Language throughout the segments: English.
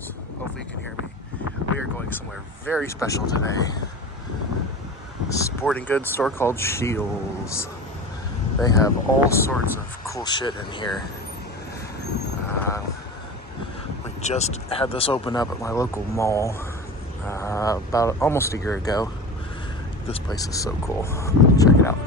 guys. Hopefully you can hear me. We are going somewhere very special today. A sporting goods store called Shields. They have all sorts of cool shit in here. We just had this open up at my local mall about almost a year ago. This place is so cool. Check it out.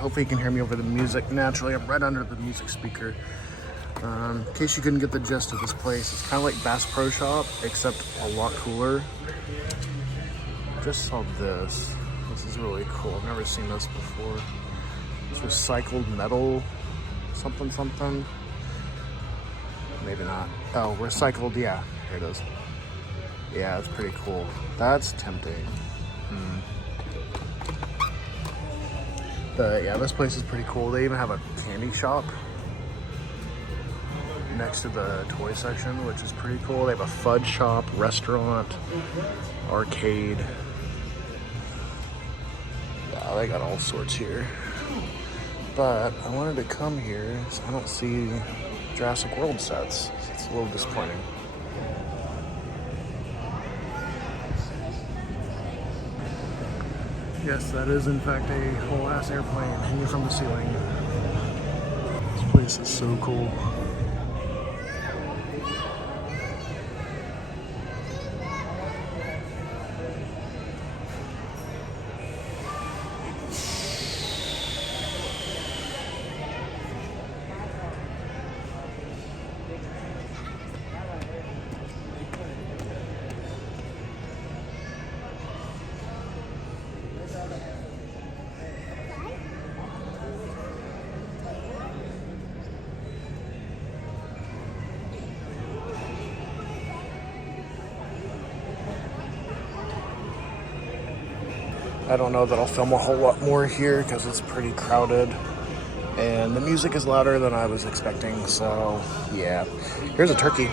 hopefully you can hear me over the music. Naturally, I'm right under the music speaker. In case you couldn't get the gist of this place, it's kind of like Bass Pro Shop, except a lot cooler. Just saw this. This is really cool. I've never seen this before. It's recycled metal, something, something. Maybe not. Oh, recycled, yeah, here it is. Yeah, it's pretty cool. That's tempting. Yeah, this place is pretty cool. They even have a candy shop next to the toy section, which is pretty cool. They have a fudge shop, restaurant, arcade. Yeah, they got all sorts here. But I wanted to come here, so I don't see Jurassic World sets. It's a little disappointing. Yes, that is in fact a whole ass airplane hanging from the ceiling. This place is so cool. I don't know that I'll film a whole lot more here because it's pretty crowded and the music is louder than I was expecting, so yeah. Here's a turkey.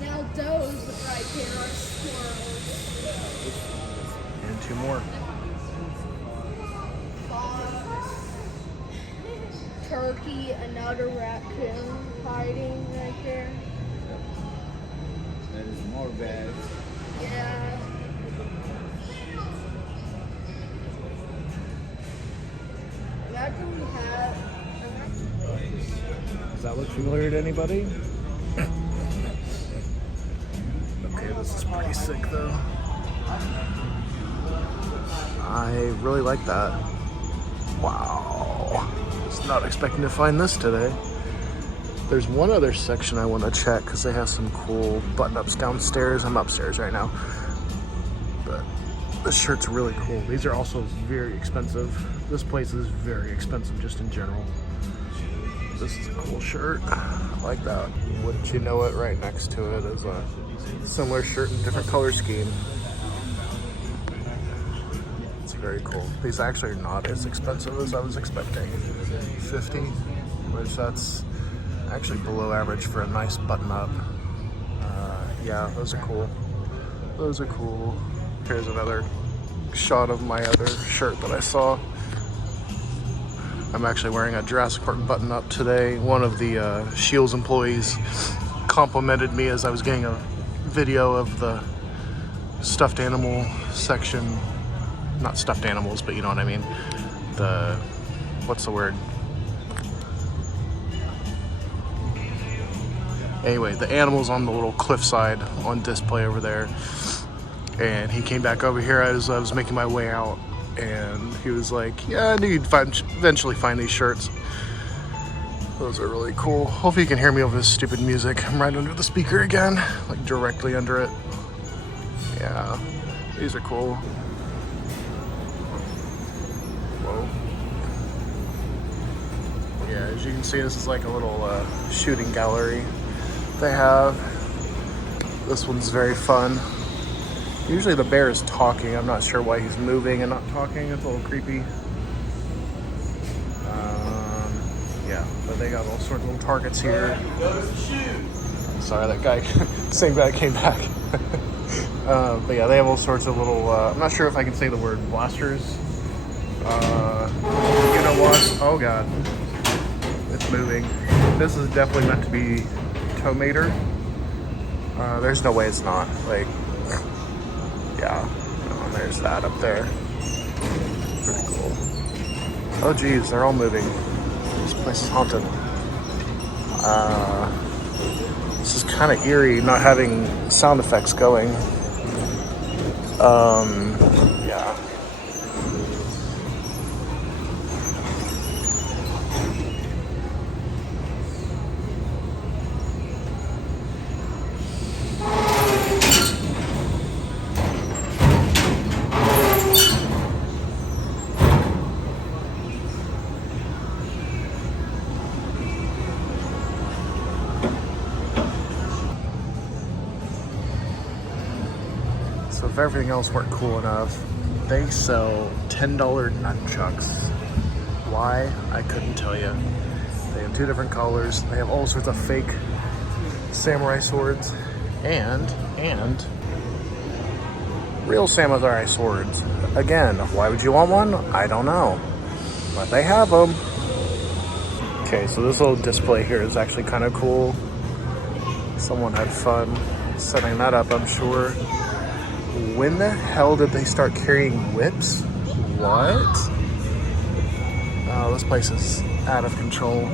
Now those right there are squirrels. And two more. Fox, turkey, another raccoon hiding right there. That is more bags. Yeah. Imagine we had. Does that look familiar to anybody? Okay, this is pretty sick though. I really like that. Wow. Was not expecting to find this today. There's one other section I want to check because they have some cool button-ups downstairs. I'm upstairs right now. But this shirt's really cool. These are also very expensive. This place is very expensive just in general. This is a cool shirt. I like that. Wouldn't you know it, right next to it is a similar shirt in different color scheme. It's very cool. These actually are not as expensive as I was expecting. $50, which that's actually below average for a nice button-up. Yeah, those are cool. Those are cool. Here's another shot of my other shirt that I saw. I'm actually wearing a Jurassic Park button-up today. One of the Shields employees complimented me as I was getting a video of the stuffed animal section. Not stuffed animals, but you know what I mean. The, what's the word? Anyway, the animals on the little cliffside on display over there. And he came back over here as I was making my way out. And he was like, yeah, I knew you'd eventually find these shirts. Those are really cool. Hopefully you can hear me over this stupid music. I'm right under the speaker again, like directly under it. Yeah, these are cool. Whoa. Yeah, as you can see, this is like a little shooting gallery they have. This one's very fun. Usually the bear is talking. I'm not sure why he's moving and not talking. It's a little creepy. Yeah, but they got all sorts of little targets here. Sorry, that guy, same guy came back. But yeah, they have all sorts of little, I'm not sure if I can say the word blasters. You know what? Oh God, it's moving. This is definitely meant to be tomater. There's no way it's not. Like, yeah, and there's that up there. Pretty cool. Oh geez, they're all moving. This place is haunted. This is kind of eerie not having sound effects going. Yeah. if everything else weren't cool enough, they sell $10 nunchucks. Why? I couldn't tell you. They have 2 different colors. They have all sorts of fake samurai swords and real samurai swords. Again, why would you want one? I don't know, but they have them. Okay, so this little display here is actually kind of cool. Someone had fun setting that up, I'm sure. When the hell did they start carrying whips? What? Oh, this place is out of control.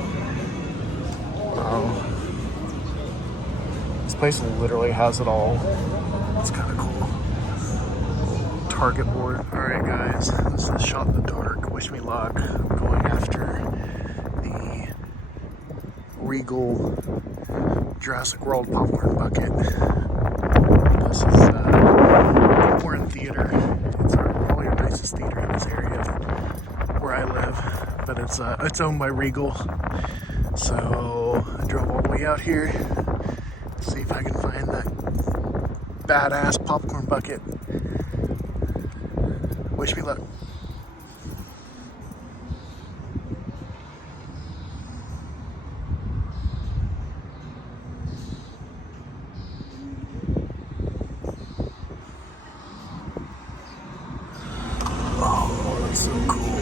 This place literally has it all. It's kind of cool. Target board. Alright guys, this is Shot in the Dark. Wish me luck. I'm going after the Regal Jurassic World popcorn bucket. This is Popcorn Theater. It's probably the nicest theater in this area where I live, but it's owned by Regal. So I drove all the way out here to see if I can find that badass popcorn bucket. Wish me luck. Oh, that's so cool.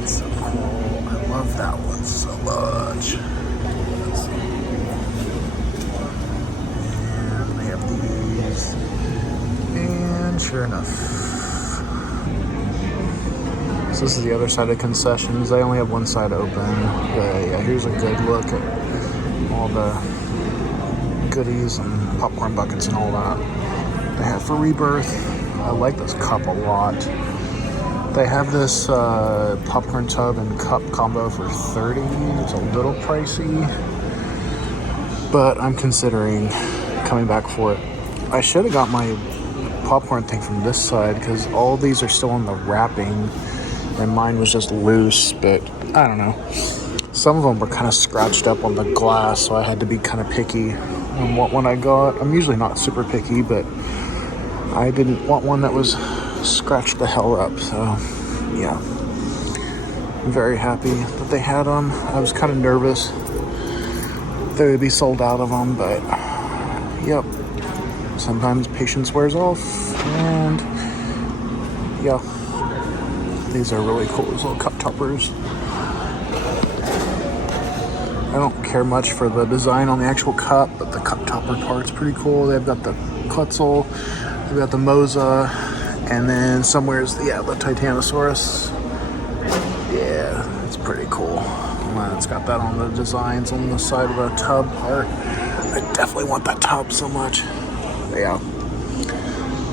That's so cool. I love that one so much. Let's see. And they have these. And sure enough. So this is the other side of concessions. They only have one side open. But yeah, here's a good look at all the goodies and popcorn buckets and all that they have for Rebirth. I like this cup a lot. They have this popcorn tub and cup combo for $30. It's a little pricey, but I'm considering coming back for it. I should have got my popcorn thing from this side because all these are still in the wrapping and mine was just loose, but I don't know. Some of them were kind of scratched up on the glass, so I had to be kind of picky on what one I got. I'm usually not super picky, but I didn't want one that was scratched the hell up, so yeah. I'm very happy that they had them. I was kind of nervous they would be sold out of them, but yep. Sometimes patience wears off, and yeah. These are really cool, these little cup toppers. I don't care much for the design on the actual cup, but the cup topper part's pretty cool. They've got the Quetzal, they've got the Moza, and then somewhere's the Titanosaurus. Yeah, it's pretty cool. It's got that on the designs on the side of a tub part. I definitely want that tub so much. But yeah,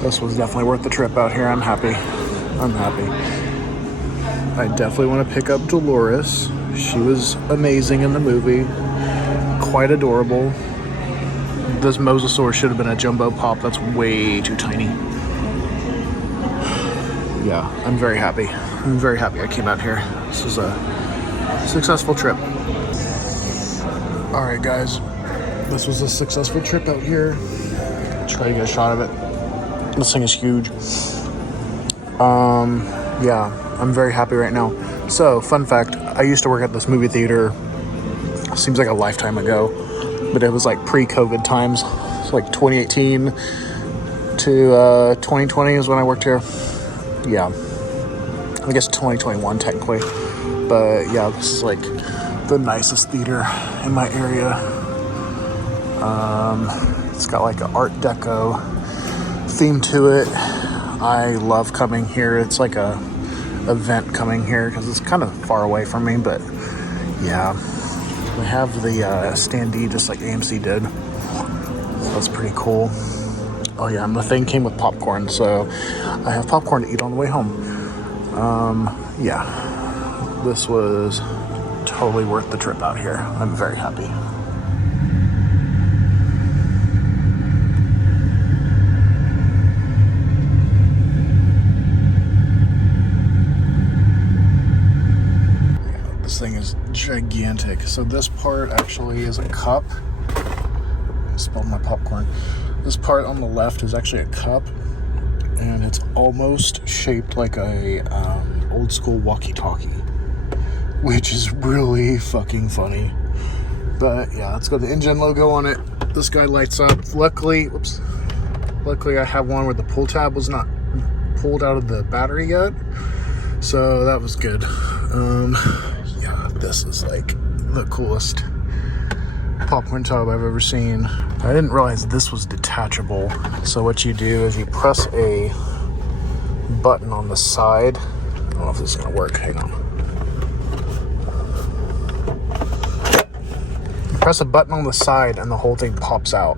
this was definitely worth the trip out here. I'm happy. I definitely want to pick up Dolores. She was amazing in the movie. Quite adorable. This Mosasaur should have been a jumbo pop. That's way too tiny. Yeah, I'm very happy. I came out here. This was a successful trip. Alright guys, this was a successful trip out here. Try to get a shot of it. This thing is huge. Yeah, I'm very happy right now. So, fun fact, I used to work at this movie theater, seems like a lifetime ago, but it was like pre-COVID times. It's like 2018 to 2020 is when I worked here. Yeah, I guess 2021 technically, but yeah, this is like the nicest theater in my area. It's got like an Art Deco theme to it. I love coming here. It's like a event coming here because it's kind of far away from me, but yeah, we have the standee just like AMC did, so that's pretty cool. Oh yeah, and the thing came with popcorn, so I have popcorn to eat on the way home. Yeah, this was totally worth the trip out here. I'm very happy. This thing is gigantic. So this part actually is a cup. I spilled my popcorn. This part on the left is actually a cup, and it's almost shaped like a old school walkie-talkie, which is really fucking funny. But yeah, let's go to the engine logo on it. This guy lights up. Luckily I have one where the pull tab was not pulled out of the battery yet, so that was good. Yeah, this is like the coolest popcorn tub I've ever seen. I didn't realize this was detachable. So what you do is you press a button on the side. I don't know if this is gonna work. Hang on. You press a button on the side and the whole thing pops out.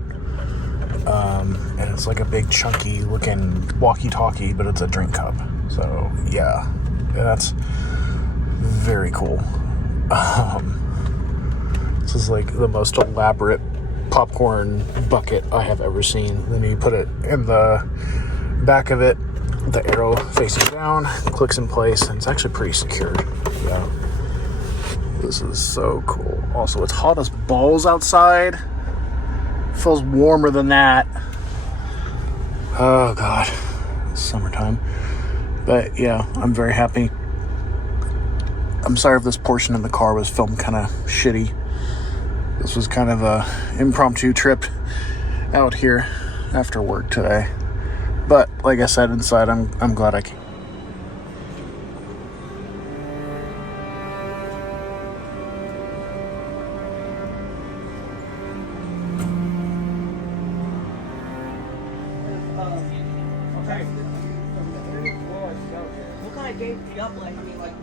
And it's like a big chunky looking walkie-talkie, but it's a drink cup. So yeah, that's very cool. This is like the most elaborate popcorn bucket I have ever seen. Then you put it in the back of it, the arrow facing down, clicks in place, and it's actually pretty secured. Yeah, this is so cool. Also, it's hot as balls outside. Feels warmer than that. Oh god, it's summertime. But yeah, I'm very happy. I'm sorry if this portion of the car was filmed kind of shitty. This was kind of a impromptu trip out here after work today. But like I said, inside I'm glad I came. Okay. What kind of games do you play? I mean, like